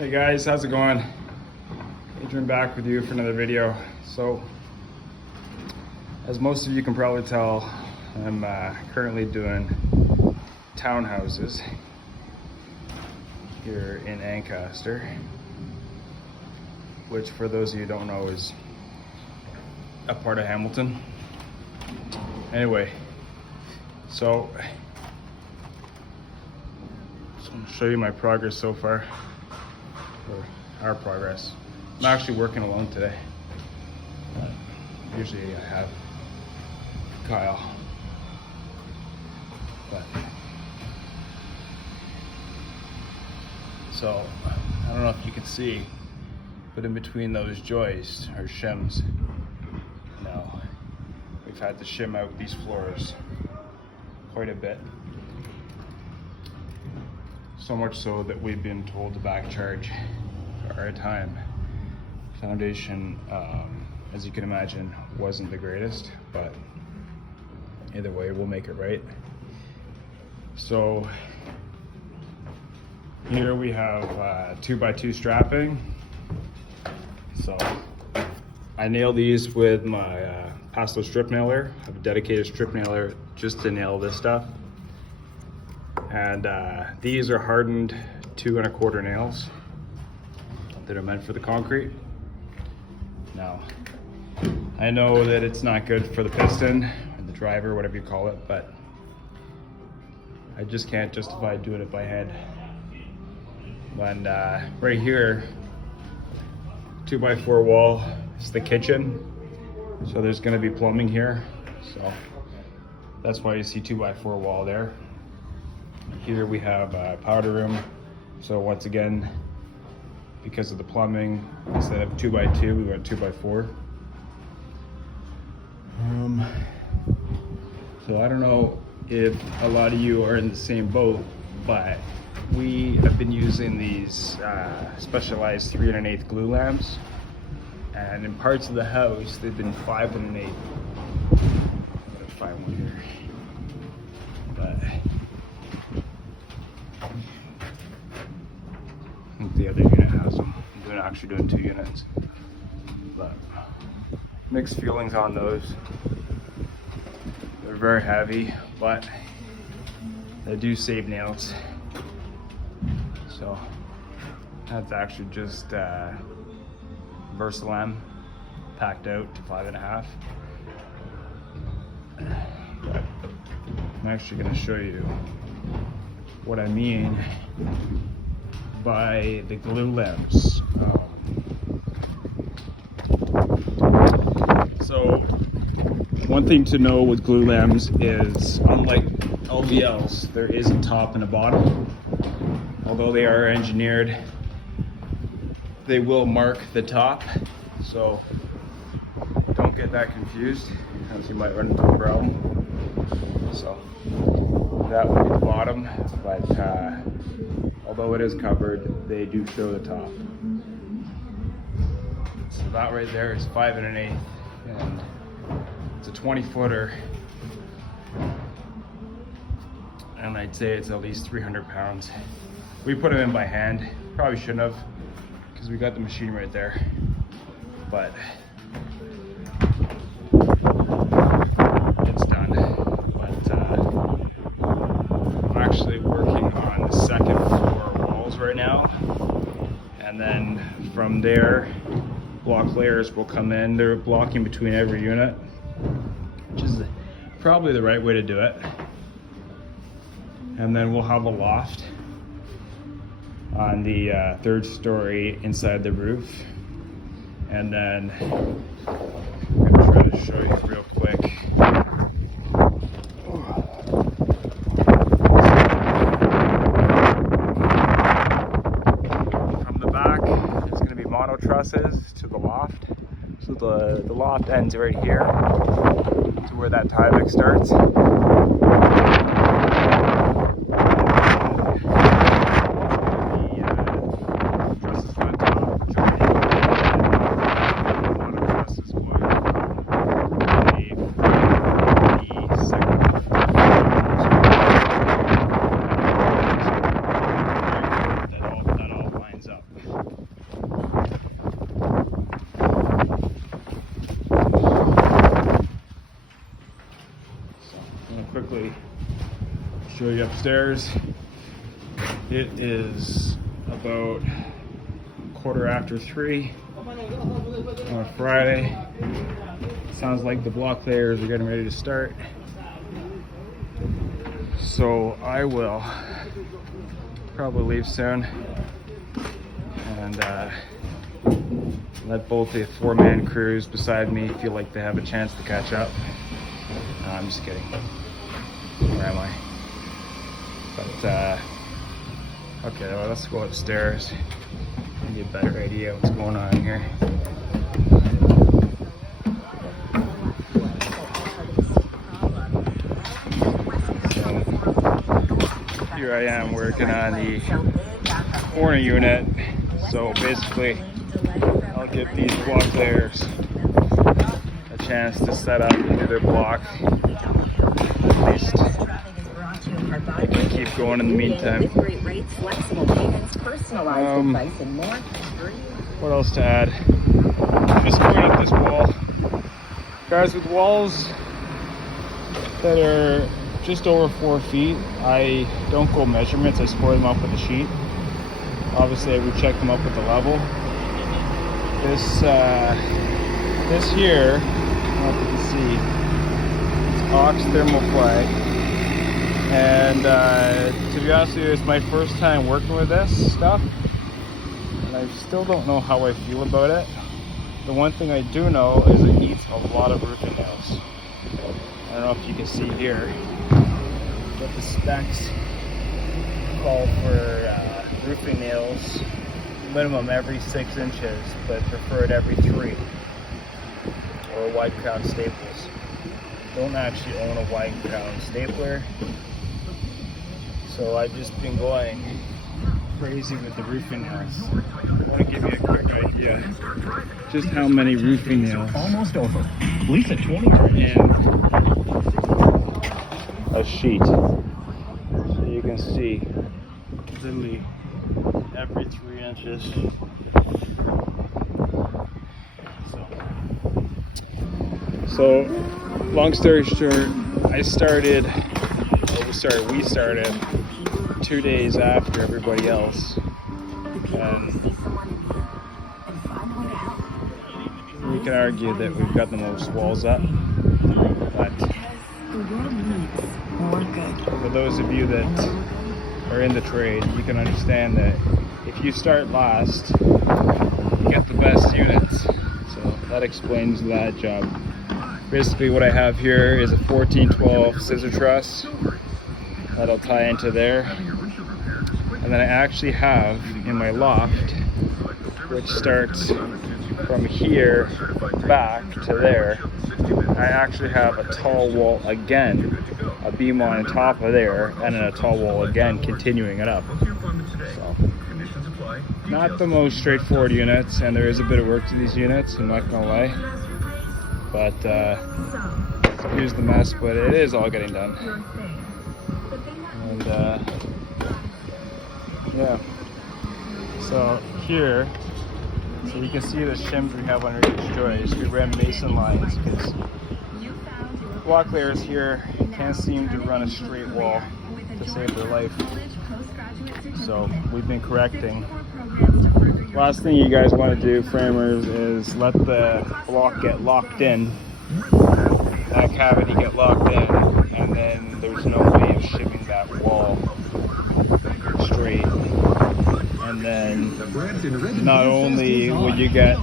Hey guys, how's it going? Adrian back with you for another video. So, as most of you can probably tell, I'm currently doing townhouses here in Ancaster, which for those of you who don't know is a part of Hamilton. Anyway, so just want to show you my progress so far. Or our progress. I'm actually working alone today. Usually I have Kyle. But so I don't know if you can see, but in between those joists or shims, now we've had to shim out these floors quite a bit. So much so that we've been told to back charge for our time. Foundation, as you can imagine, wasn't the greatest, but either way, we'll make it right. So here we have 2x2 strapping. So I nail these with my Pasto strip nailer. I have a dedicated strip nailer just to nail this stuff. And these are hardened 2 1/4 nails that are meant for the concrete. Now, I know that it's not good for the piston or the driver, whatever you call it, but I just can't justify doing it by hand. And right here, 2x4 wall is the kitchen. So there's gonna be plumbing here. So that's why you see 2x4 wall there. Here we have a powder room. So once again, because of the plumbing, instead of 2x2, we went 2x4. So I don't know if a lot of you are in the same boat, but we have been using these specialized 3 1/8 glue lamps, and in parts of the house they've been 5 1/8. Let's find one here. But I think the other unit has them. I'm actually doing 2 units, but mixed feelings on those. They're very heavy, but they do save nails. So that's actually just Versalam packed out to 5 1/2. But I'm actually going to show you what I mean by the glue lamps. So one thing to know with glue lamps is, unlike LVLs, there is a top and a bottom. Although they are engineered, they will mark the top, so don't get that confused, as you might run into a problem. So that would be the bottom, but although it is covered, they do show the top. So that right there is 5 1/8, and it's a 20-footer, and I'd say it's at least 300 pounds. We put them in by hand. Probably shouldn't have, because we got the machine right there. But it's done. But I'm actually working on the 2nd floor walls right now, and then from there, block layers will come in. They're blocking between every unit, which is probably the right way to do it. And then we'll have a loft on the 3rd story inside the roof. And then I'm gonna try to show you real quick. From the back, there's gonna be mono trusses to the loft. So the loft ends right here to where that Tyvek starts. show you upstairs. It is about 3:15 on a Friday. Sounds like the block layers are getting ready to start. So I will probably leave soon and let both the 4-man crews beside me feel like they have a chance to catch up. No, I'm just kidding. Where am I? But okay, well, let's go upstairs and get a better idea of what's going on here. So here I am working on the corner unit. So basically, I'll give these block layers a chance to set up and do their block. At least I can keep going in the meantime. What else to add? I'm just going up this wall. Guys, with walls that are just over 4 feet, I don't go measurements, I score them up with a sheet. Obviously, I would check them up with the level. This here, I don't know if you can see, it's Ox Thermoflag. And to be honest with you, it's my first time working with this stuff. And I still don't know how I feel about it. The one thing I do know is it eats a lot of roofing nails. I don't know if you can see here, but the specs call for roofing nails minimum every 6 inches, but preferred every 3, or wide crown staples. Don't actually own a wide crown stapler, so I've just been going crazy with the roofing nails. I want to give you a quick idea just how many roofing nails almost over. Lisa 20 are in a sheet. So you can see literally every 3 inches. So long story short, we started 2 days after everybody else, and you can argue that we've got the most walls up, but for those of you that are in the trade, you can understand that if you start last, you get the best units. So that explains that job. Basically what I have here is a 14-12 scissor truss that'll tie into there. And then I actually have in my loft, which starts from here back to there, I actually have a tall wall again, a beam on top of there, and then a tall wall again continuing it up. So, not the most straightforward units, and there is a bit of work to these units, I'm not gonna lie. But here's the mess, but it is all getting done. And yeah, so here, so you can see the shims we have under each joist. We ran mason lines because block layers here can't seem to run a straight wall to save their life. So we've been correcting. Last thing you guys want to do, framers, is let the block get locked in, that cavity get locked in, and then there's no way of shimming that wall straight. And then not only would you get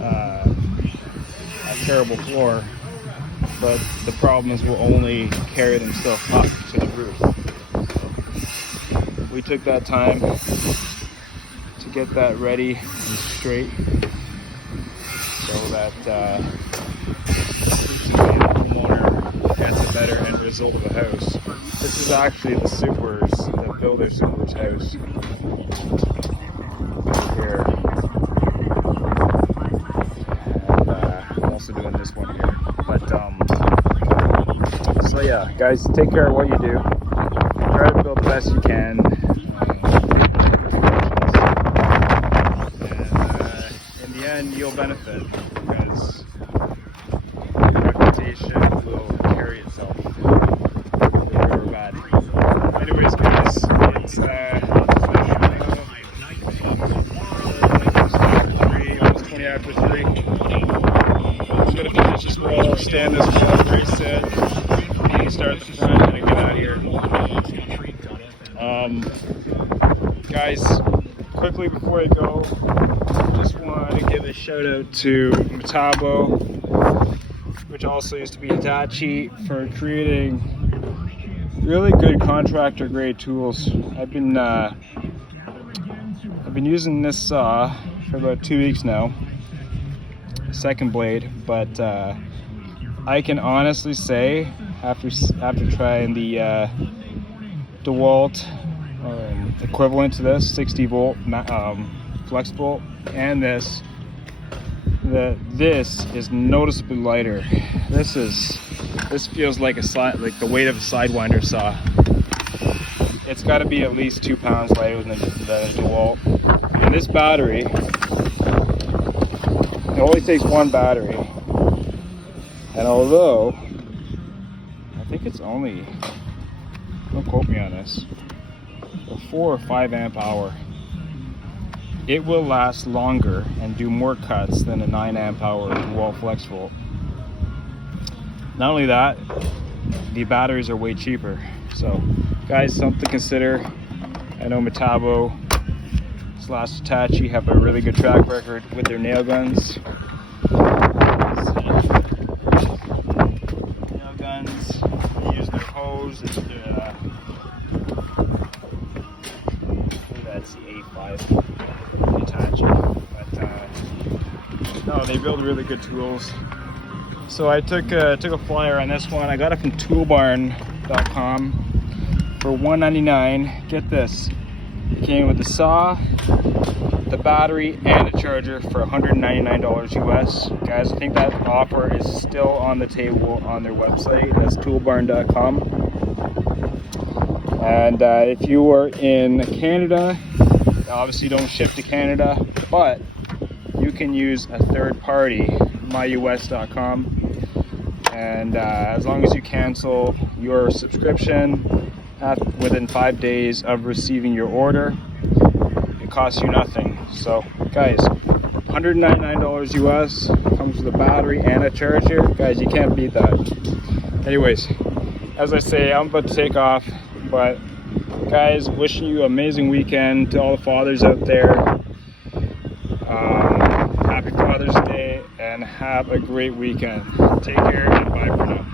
a terrible floor, but the problem is we'll only carry themselves up to the roof. So we took that time to get that ready and straight so that the homeowner gets a better end result of the house. This is actually the supers, the builder supers house here. And I'm also doing this one here. But so yeah, guys, take care of what you do. Try to build the best you can. And in the end, you'll benefit because your reputation will carry itself. stand this wall very soon. You can start at the front and get out of here. Guys, quickly before I go, just want to give a shout out to Metabo, which also used to be Hitachi, for creating really good contractor grade tools. I've been using this saw for about 2 weeks now, second blade, but I can honestly say after trying the DeWalt equivalent to this 60 volt flex bolt and this is noticeably lighter. This feels like the weight of a sidewinder saw. It's got to be at least 2 pounds lighter than the DeWalt. And this battery, it only takes one battery. And although I think it's only, don't quote me on this, a 4 or 5 amp hour, it will last longer and do more cuts than a 9 amp hour DeWalt flex volt. Not only that, the batteries are way cheaper. So guys, something to consider. I know Metabo / Hitachi have a really good track record with their nail guns. Nail guns, they use their hose, it's their that's the A5 Hitachi. But no, they build really good tools. So I took a flyer on this one. I got it from toolbarn.com for $199. Get this, it came with the saw, the battery, and a charger for $199 US. Guys, I think that offer is still on the table on their website. That's toolbarn.com. And if you are in Canada, obviously don't ship to Canada, but you can use a third party, myus.com. And as long as you cancel your subscription within 5 days of receiving your order, it costs you nothing. So guys, $199 US, comes with a battery and a charger. Guys, you can't beat that. Anyways, as I say, I'm about to take off, but guys, wishing you an amazing weekend. To all the fathers out there, happy Father's Day and have a great weekend. Take care and bye for now.